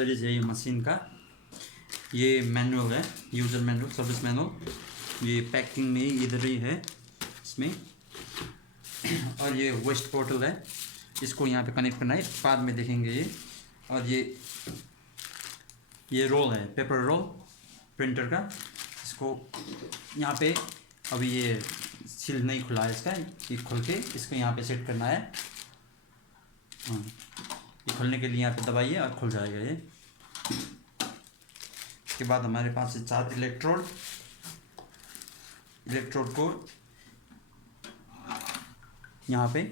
Accessories है ये machine का। ये मैनुअल है, यूज़र मैनुअल, सर्विस मैनुअल। ये पैकिंग में इधर ही है इसमें। और ये वेस्ट पोर्टल है, इसको यहाँ पे कनेक्ट करना है, बाद में देखेंगे ये। और ये रोल है, पेपर रोल प्रिंटर का। इसको यहाँ पे अभी ये सील नहीं खुला है इसका, ये खोल के इसको यहाँ पे सेट करना है। ये खोलने के लिए यहाँ पे दबाइए और खुल जाएगा ये। इसके बाद हमारे पास है 4 इलेक्ट्रोड को यहाँ पे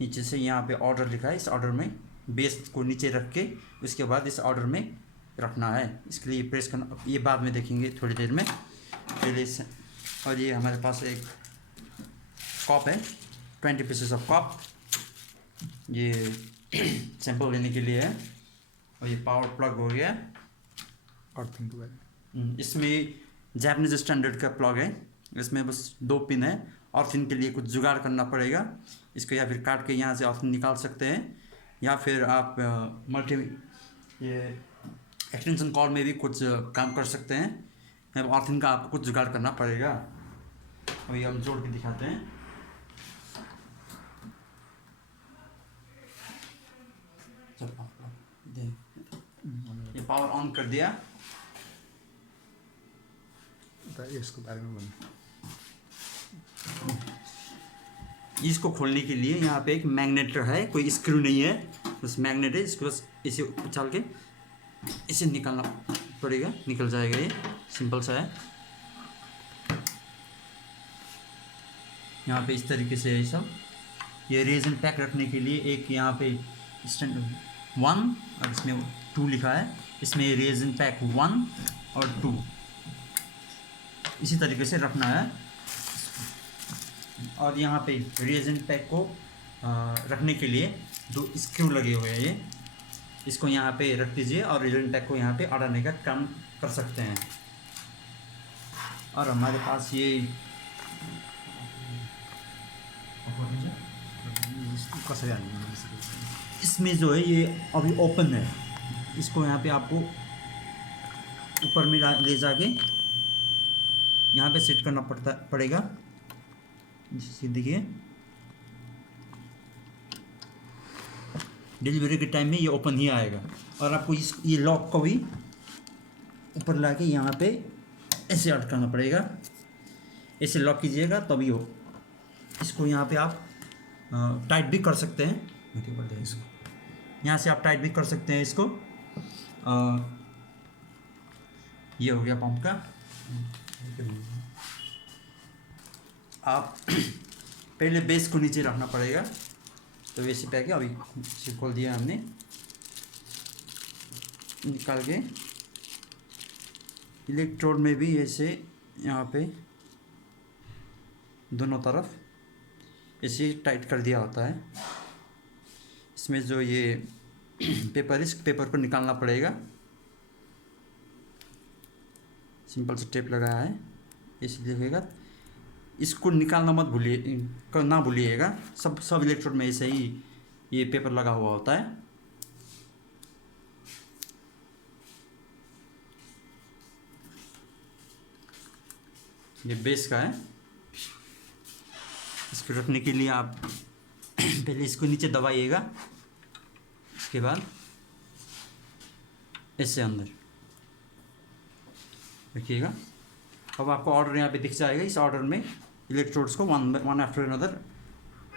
नीचे से यहाँ पे ऑर्डर लिखा है, इस ऑर्डर में बेस को नीचे रख के उसके बाद इस ऑर्डर में रखना है। इसके लिए प्रेस करना, ये बाद में देखेंगे थोड़ी देर में पहले से। और ये हमारे पास एक कप है, 20 पीसेस ऑफ कप, ये सैंपल लेने के लिए है। और ये पावर प्लग हो गया। इसमें जापानीज स्टैंडर्ड का प्लग है, इसमें बस 2 पिन है। ऑप्शन के लिए कुछ जुगाड़ करना पड़ेगा इसको, या फिर काट के यहाँ से ऑप्शन निकाल सकते हैं, या फिर आप ये एक्सटेंशन कॉर्ड में भी कुछ काम कर सकते हैं। ऑप्शन का आपको कुछ जुगाड़ करना पड़ेगा। अभी हम जोड़ के दिखाते हैं। ये पावर ऑन कर दिया। इसके बारे में इसको खोलने के लिए यहाँ पे एक मैग्नेट है, कोई स्क्रू नहीं है, बस मैग्नेट है। इसको बस इसे उछाल के इसे निकालना पड़ेगा, निकल जाएगा। ये सिंपल सा है। यहाँ पे इस तरीके से है सब। ये रेजन पैक रखने के लिए एक यहाँ पे स्टैंड 1 और इसमें 2 लिखा है। इसमें रेजन पैक 1 और 2 इसी तरीके से रखना है। और यहाँ पे रेजन पैक को रखने के लिए 2 स्क्रू लगे हुए हैं। ये इसको यहाँ पे रख दीजिए और रेजन पैक को यहाँ पे अड़ाने का काम कर सकते हैं। और हमारे पास ये इसमें जो है ये अभी ओपन है, इसको यहाँ पे आपको ऊपर में ले जाके यहाँ पे सेट करना पड़ेगा। देखिए डिलीवरी के टाइम में ये ओपन ही आएगा। और आपको ये लॉक को भी ऊपर लाके यहाँ पे ऐसे अटकाना पड़ेगा, ऐसे लॉक कीजिएगा तभी हो। इसको यहाँ पे आप टाइट भी कर सकते हैं, यहाँ से आप टाइट भी कर सकते हैं इसको। ये हो गया पंप का। आप पहले बेस को नीचे रखना पड़ेगा, तो वैसे पैक है। अभी इसे खोल दिया हमने, निकाल के इलेक्ट्रोड में भी ऐसे यहाँ पे दोनों तरफ ऐसे टाइट कर दिया होता है। इसमें जो ये पेपर, इस पेपर को निकालना पड़ेगा। सिंपल से टेप लगाया है, इसलिए देखेगा। इसको निकालना मत भूलिए, ना भूलिएगा। सब इलेक्ट्रोड में ऐसे ही ये पेपर लगा हुआ होता है। ये बेस का है। इसको रखने के लिए आप पहले इसको नीचे दबाइएगा, इसके बाद ऐसे अंदर रखिएगा। अब आपको ऑर्डर यहाँ पे दिख जाएगा। इस ऑर्डर में इलेक्ट्रोड्स को वन आफ्टर अनदर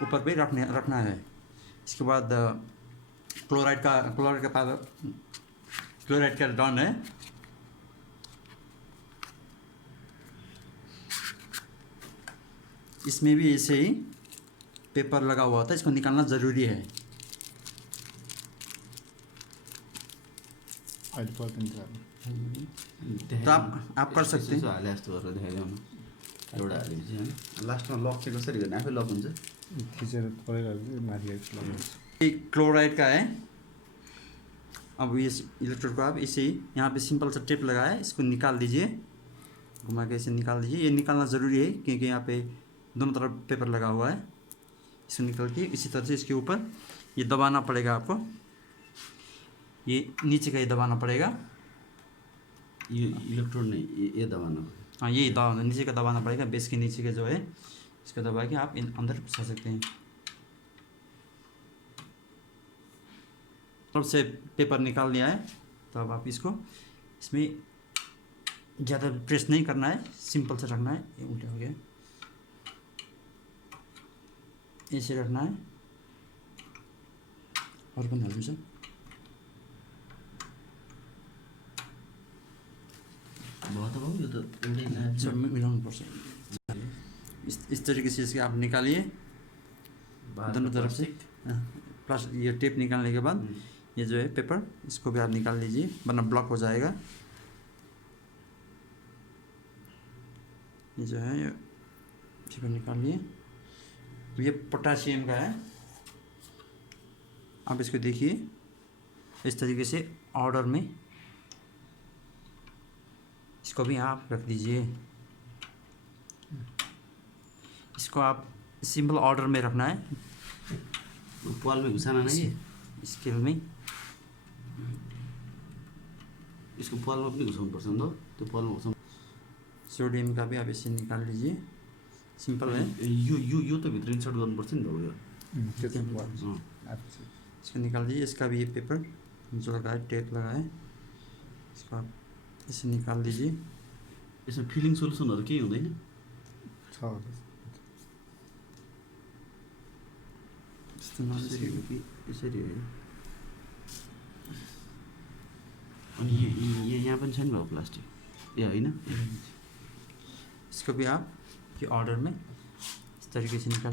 ऊपर पे रखना है। इसके बाद क्लोराइड का डन है। इसमें भी ऐसे ही पेपर लगा हुआ था, इसको निकालना ज़रूरी है। तो आप कर सकते हैं। लास्टमा लक चाहिँ कसरी गर्ने? आफै लक हुन्छ? खिचेर माथि क्लोराइड का है। अब ये इलेक्ट्रोड को आप इसे यहाँ पे सिंपल सा टेप लगाया है, इसको निकाल दीजिए, घुमा के इसे निकाल दीजिए। ये निकालना ज़रूरी है क्योंकि यहाँ पे दोनों तरफ पेपर लगा हुआ है। इसको निकाल के इसी तरह से इसके ऊपर ये दबाना पड़ेगा आपको। ये नीचे का ये दबाना पड़ेगा। ये इलेक्ट्रोड नहीं, ये दबाना। हाँ ये दबाना, नीचे का दबाना पड़ेगा, बेस के नीचे का जो है इसको दबा के आप अंदर घुसा सकते हैं। अब से पेपर निकाल लिया है, तो अब आप इसको इसमें ज़्यादा प्रेस नहीं करना है, सिंपल से रखना है। ये उल्टा हो गया, ऐसे रखना है और पनि हाल्नु छ। यो तो सब मिलाउनु पर्छ। इस तरीके से इसके आप निकालिए दोनों तरफ से। प्लस ये टेप निकालने के बाद ये जो है पेपर, इसको भी आप निकाल लीजिए वरना ब्लॉक हो जाएगा। ये जो है ये पेपर निकाल लिए। ये पोटाशियम का है, आप इसको देखिए इस तरीके से ऑर्डर में इसको भी आप रख दीजिए। इसको आप सिंपल ऑर्डर में रखना है, पॉल में घुसाना नहीं है, स्केल में। इसको पॉल में पनि घुसाउनु पर्छ नि त, त्यो पॉल में घुसाउनु। सोडियम का भी आप इसे निकाल लीजिए, सिंपल है। यो तो भित्र इन्सर्ट गर्नुपर्छ नि त। यो इसको निकाल दीजिए। इसका भी ये पेपर जो लगा है, टेप लगा है, इसको आप इसे निकाल दीजिए। यसमा फिलिङ सोल्युसनहरु केही हुँदैन? यसरी हो। अनि ये यहाँ पनि छ नि भाउ प्लास्टिक, ए होइन? इसको भी आप कि ऑर्डर में इस तरीके से निकाल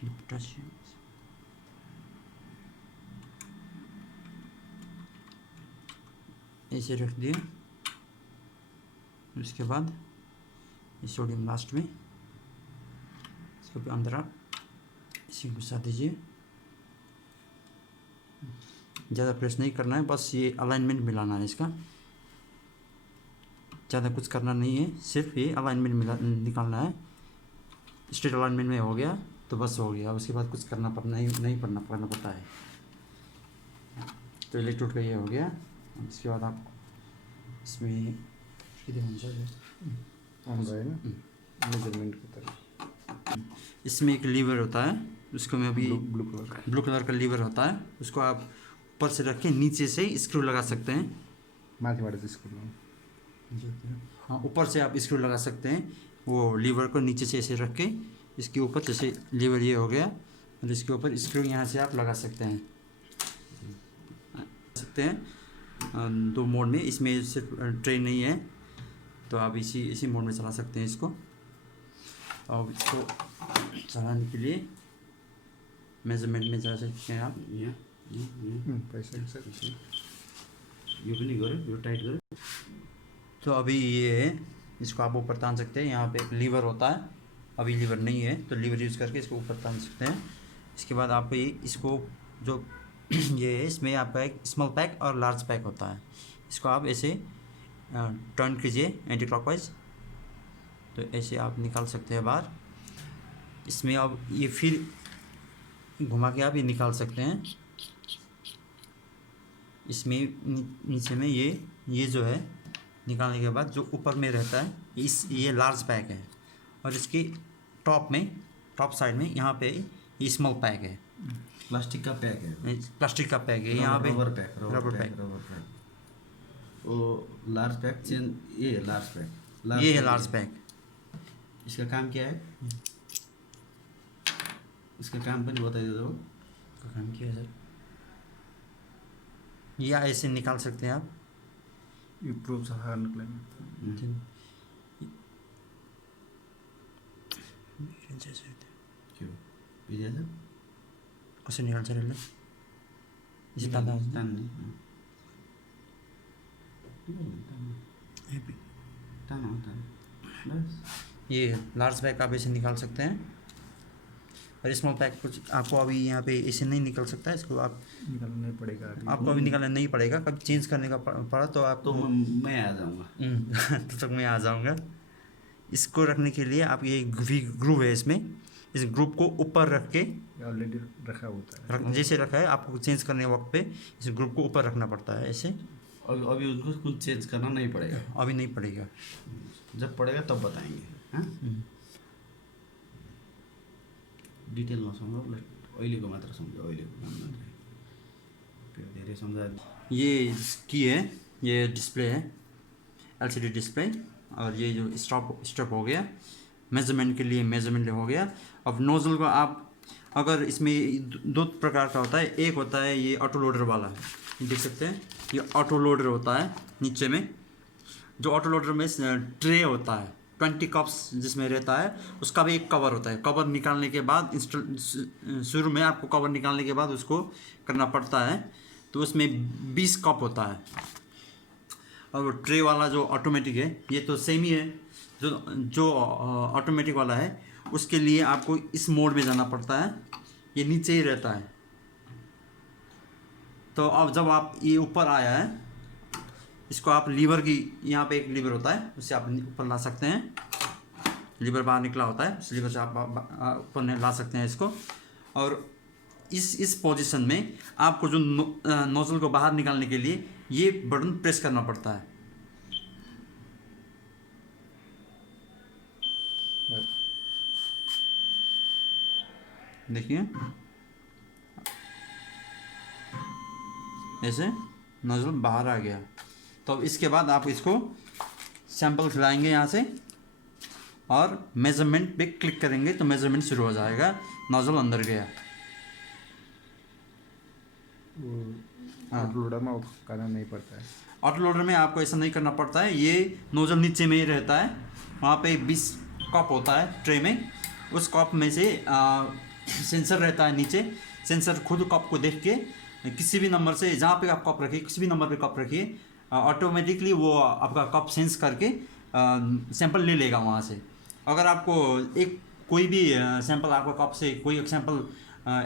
पोटाशियम ऐसे रख दिए। उसके बाद ये सोडियम लास्ट में, इसको भी अंदर आप इसे घुसा दीजिए। ज़्यादा प्रेस नहीं करना है, बस ये अलाइनमेंट मिलाना है इसका, ज़्यादा कुछ करना नहीं है, सिर्फ ये अलाइनमेंट निकालना है। स्ट्रेट अलाइनमेंट में हो गया तो बस हो गया, उसके बाद कुछ करना करना पड़ता है। तो इलेक्ट्रोड का ये हो गया। इसके बाद आप इसमें मेजरमेंट की तरह इसमें एक लीवर होता है, उसको मैं अभी ब्लू कलर का लीवर होता है, उसको आप ऊपर से रख के नीचे से स्क्रू लगा सकते हैं। माथिबाट चाहिँ स्क्रू। हाँ ऊपर से आप स्क्रू लगा सकते हैं, वो लीवर को नीचे से ऐसे रख के इसके ऊपर, जैसे लीवर ये हो गया और इसके ऊपर स्क्रू यहाँ से आप लगा सकते हैं। दो मोड में, इसमें सिर्फ ट्रेन नहीं है तो आप इसी मोड में चला सकते हैं इसको। और इसको चलाने के लिए मेजरमेंट में जा सकते हैं आप। पैसा यो पनि गऱ्यो, यो टाइट गऱ्यो। तो अभी ये है, इसको आप ऊपर तान सकते हैं। यहाँ पे एक लीवर होता है, अभी लीवर नहीं है तो लीवर यूज़ करके इसको ऊपर तान सकते हैं। इसके बाद आप इसको जो ये है, इसमें आपका एक स्मॉल पैक और लार्ज पैक होता है। इसको आप ऐसे टर्न कीजिए एंटी क्लॉकवाइज, तो ऐसे आप निकाल सकते हैं बाहर। इसमें अब ये फिर घुमा के आप ये निकाल सकते हैं। इसमें नीचे में ये जो है निकालने के बाद जो ऊपर में रहता है ये लार्ज पैक है, और इसके टॉप साइड में यहाँ पे ये स्मॉल पैक है। प्लास्टिक का पैक है, प्लास्टिक का पैक है यहाँ पे, रबर पैक। ओ लार्ज पैक चेंज, ये है लार्ज पैक, ये है लार्ज पैक। इसका काम क्या है? इसका काम पनि बताइए दो। इसका काम क्या है सर? या ऐसे निकाल सकते हैं आप। यो प्रोब सफा निक्लेन क्यों ये जैसा कसरी निकाल्छ यसले? यसो तान्दा हुन्छ? तान्ने बस। ये लार्ज पैक आप ऐसे निकाल सकते हैं, और स्मॉल पैक कुछ आपको अभी यहाँ पे ऐसे नहीं निकल सकता है, इसको आप निकालना नहीं पड़ेगा। आपको अभी निकालना नहीं पड़ेगा, कभी चेंज करने का पड़ा तो आप तो मैं आ जाऊँगा। तब तक मैं आ जाऊँगा। इसको रखने के लिए आप ये ग्रूव है, इसमें इस ग्रुप को ऊपर रख के ऑलरेडी रखा होता है। जैसे रखा है, आपको चेंज करने वक्त पे इस ग्रुप को ऊपर रखना पड़ता है ऐसे। अभी उनको कुछ चेंज करना नहीं पड़ेगा, अभी नहीं पड़ेगा, जब पड़ेगा तब बताएंगे। हाँ, डिटेलमा सम्झाऊ, अहिलेको मात्र सम्झाऊ, अहिलेको काम नगरी, धेरै सम्झाए। ये की है, ये डिस्प्ले है, एलसीडी डिस्प्ले। और ये जो स्टॉप हो गया, मेजरमेंट के लिए मेजरमेंट हो गया। अब नोजल को आप अगर इसमें दो प्रकार का होता है, एक होता है ये ऑटो लोडर वाला, ये देख सकते हैं, ये ऑटो लोडर होता है नीचे में। जो ऑटो लोडर में ट्रे होता है 20 कप्स जिसमें रहता है, उसका भी एक कवर होता है। कवर निकालने के बाद शुरू में आपको कवर निकालने के बाद उसको करना पड़ता है, तो उसमें 20 कप होता है। और ट्रे वाला जो ऑटोमेटिक है, ये तो सेम ही है। जो ऑटोमेटिक वाला है उसके लिए आपको इस मोड में जाना पड़ता है, ये नीचे ही रहता है। तो अब जब आप ये ऊपर आया है, इसको आप लीवर की, यहाँ पे एक लीवर होता है, उससे आप ऊपर ला सकते हैं। लीवर बाहर निकला होता है, उस लीवर से आप ऊपर ला सकते हैं इसको। और इस पोजीशन में आपको जो नोजल को बाहर निकालने के लिए ये बटन प्रेस करना पड़ता है। देखिए ऐसे नोजल बाहर आ गया। तो इसके बाद आप इसको सैंपल खिलाएंगे यहाँ से और मेजरमेंट पे क्लिक करेंगे तो मेजरमेंट शुरू हो जाएगा। नोजल अंदर गया। ऑटो लोडर में करना नहीं पड़ता है। ऑटो लोडर में आपको ऐसा नहीं करना पड़ता है, ये नोजल नीचे में ही रहता है। वहाँ पे 20 कप होता है ट्रे में, उस कप में से सेंसर रहता है नीचे। सेंसर खुद कप को देख के किसी भी नंबर से, जहाँ पे आप कप रखिए, किसी भी नंबर पे कप रखिए, ऑटोमेटिकली वो आपका कप सेंस करके सैंपल ले लेगा वहाँ से। अगर आपको कोई भी सैंपल आपका कप से कोई सैंपल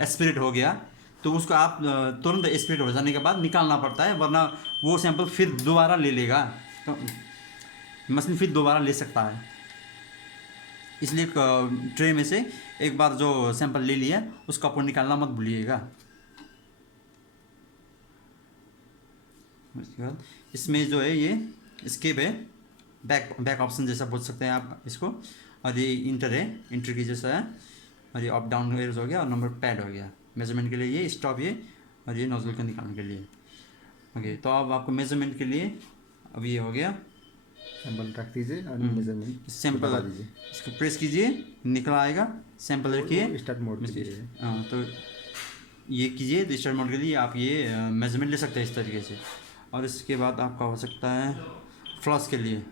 एस्पिरेट हो गया तो उसको आप तुरंत एस्पिरेट हो जाने के बाद निकालना पड़ता है, वरना वो सैंपल फिर दोबारा ले लेगा, तो मशीन फिर दोबारा ले सकता है। इसलिए ट्रे में से एक बार जो सैंपल ले लिया उस कप को निकालना मत भूलिएगा। उसके बाद इसमें जो है ये स्केप है, बैक ऑप्शन जैसा बोल सकते हैं आप इसको। और ये इंटर है, इंटर की जैसा है। और ये अप डाउन एरोज हो गया और नंबर पैड हो गया मेजरमेंट के लिए। ये स्टॉप, ये और ये नोजल को निकालने के लिए। ओके, तो अब आपको मेजरमेंट के लिए अब ये हो गया। सैंपल रख दीजिए और मेजरमेंट सैंपल लगा दीजिए, इसको प्रेस कीजिए, निकल आएगा। सैंपल रखिए, स्टार्ट मोड में कीजिए। हाँ, तो ये कीजिए। तो स्टार्ट मोड के लिए आप ये मेजरमेंट ले सकते हैं इस तरीके से। और इसके बाद आपका हो सकता है फ्लॉस के लिए।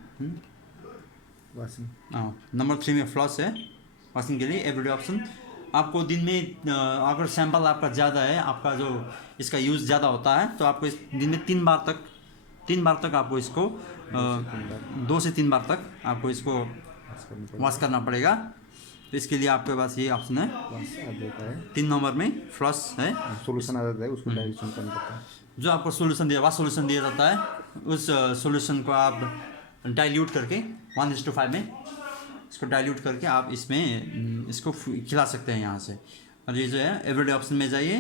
वाशिंग, हाँ, नंबर 3 में फ्लॉस है वाशिंग के लिए। एवरीडे ऑप्शन आपको दिन में अगर सैंपल आपका ज़्यादा है, आपका जो इसका यूज़ ज़्यादा होता है, तो आपको इस दिन में 3 बार तक आपको इसको 2 से 3 बार तक आपको इसको वॉश करना पड़ेगा। तो इसके लिए आपके पास ये ऑप्शन है, देता है 3 नंबर में फ्लॉस है। सोल्यूशन आ जाता है, उसको डाइल्यूशन करना पड़ता है। जो आपको सोल्यूशन दिया, वह सोल्यूशन दिया जाता है, उस सोल्यूशन को आप डाइल्यूट करके 1:5 में इसको डाइल्यूट करके आप इसमें इसको खिला सकते हैं यहाँ से। और ये जो है एवरीडे ऑप्शन में जाइए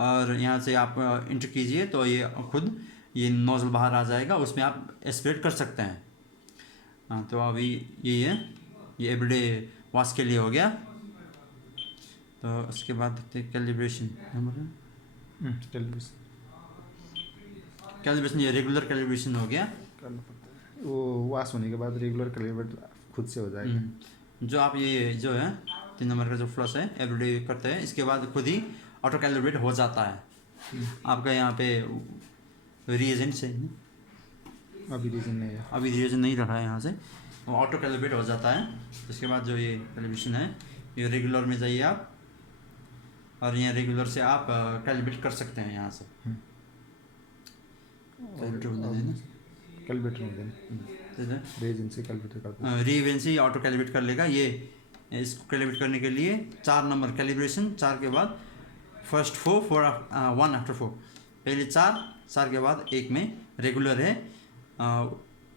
और यहाँ से आप इंटर कीजिए, तो ये खुद ये नोजल बाहर आ जाएगा, उसमें आप एस्पिरेट कर सकते हैं। हाँ, तो अभी ये है, ये एवरीडे वॉश के लिए हो गया। तो उसके बाद देखते हैं कैलिब्रेशन। कैलिब्रेशन ये रेगुलर कैलिब्रेशन हो गया। करना पड़ता है, वो वॉश होने के बाद रेगुलर कैलिब्रेट खुद से हो जाएगा। जो आप ये जो है 3 नंबर का जो फ्लश है एवरीडे करते हैं, इसके बाद खुद ही ऑटो कैलिब्रेट हो जाता है। आपका यहाँ पे रिएजेंट से अभी रीजन नहीं है, अभी रिएजेंट नहीं रखा है यहाँ से, वो ऑटो कैलिब्रेट हो जाता है। इसके बाद जो ये कैलिब्रेशन है, ये रेगुलर में जाइए आप और यहाँ रेगुलर से आप कैलिब्रेट कर सकते हैं यहाँ से। कैलिब्रेटर होता है ना, कैलिब्रेटर होते हैं, रीजन से कैलिब्रेटर करते हैं। रीवेन से ऑटो कैलिब्रेट कर लेगा। ये इसको कैलिब्रेट करने के लिए 4 नंबर कैलिब्रेशन, 4 के बाद फर्स्ट 4 1 आफ्टर 4, पहले 4 के बाद 1 में रेगुलर है,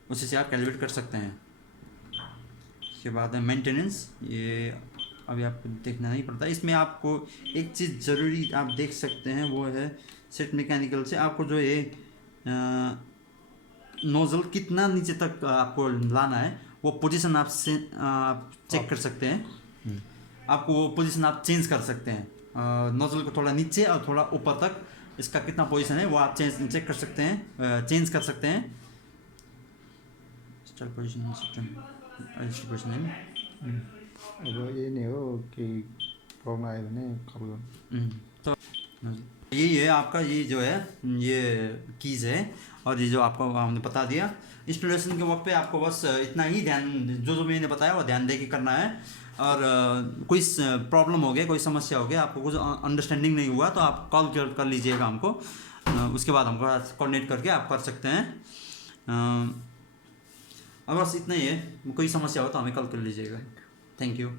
उसी से आप कैलिब्रेट कर सकते हैं। इसके बाद है मेंटेनेंस, ये अभी आपको देखना नहीं पड़ता। इसमें आपको एक चीज़ ज़रूरी आप देख सकते हैं, वो है सेट मैकेनिकल से आपको जो ये नोज़ल कितना नीचे तक आपको लाना है वो पोजीशन आप चेक कर सकते हैं। आपको वो पोजीशन आप चेंज कर सकते हैं। नोज़ल को थोड़ा नीचे और थोड़ा ऊपर तक इसका कितना पोजीशन है वो आप चेक कर सकते हैं, चेंज कर सकते हैं। स्टार्ट पोजीशन पोजीशन है। अब यही नै हो कि प्रब्लम आयो भने कल गर्नु। तो यही है आपका, ये जो है ये कीज़ है, और ये जो आपको हमने बता दिया। इंस्टॉलेशन के वक्त पे आपको बस इतना ही ध्यान, जो मैंने बताया वो ध्यान दे के करना है। और कोई प्रॉब्लम हो गया, कोई समस्या हो गया, आपको कुछ अंडरस्टैंडिंग नहीं हुआ तो आप कॉल कर लीजिएगा हमको। उसके बाद हमको कोऑर्डिनेट करके आप कर सकते हैं। अब बस इतना ही है, कोई समस्या हो तो हमें कॉल कर लीजिएगा। Thank you.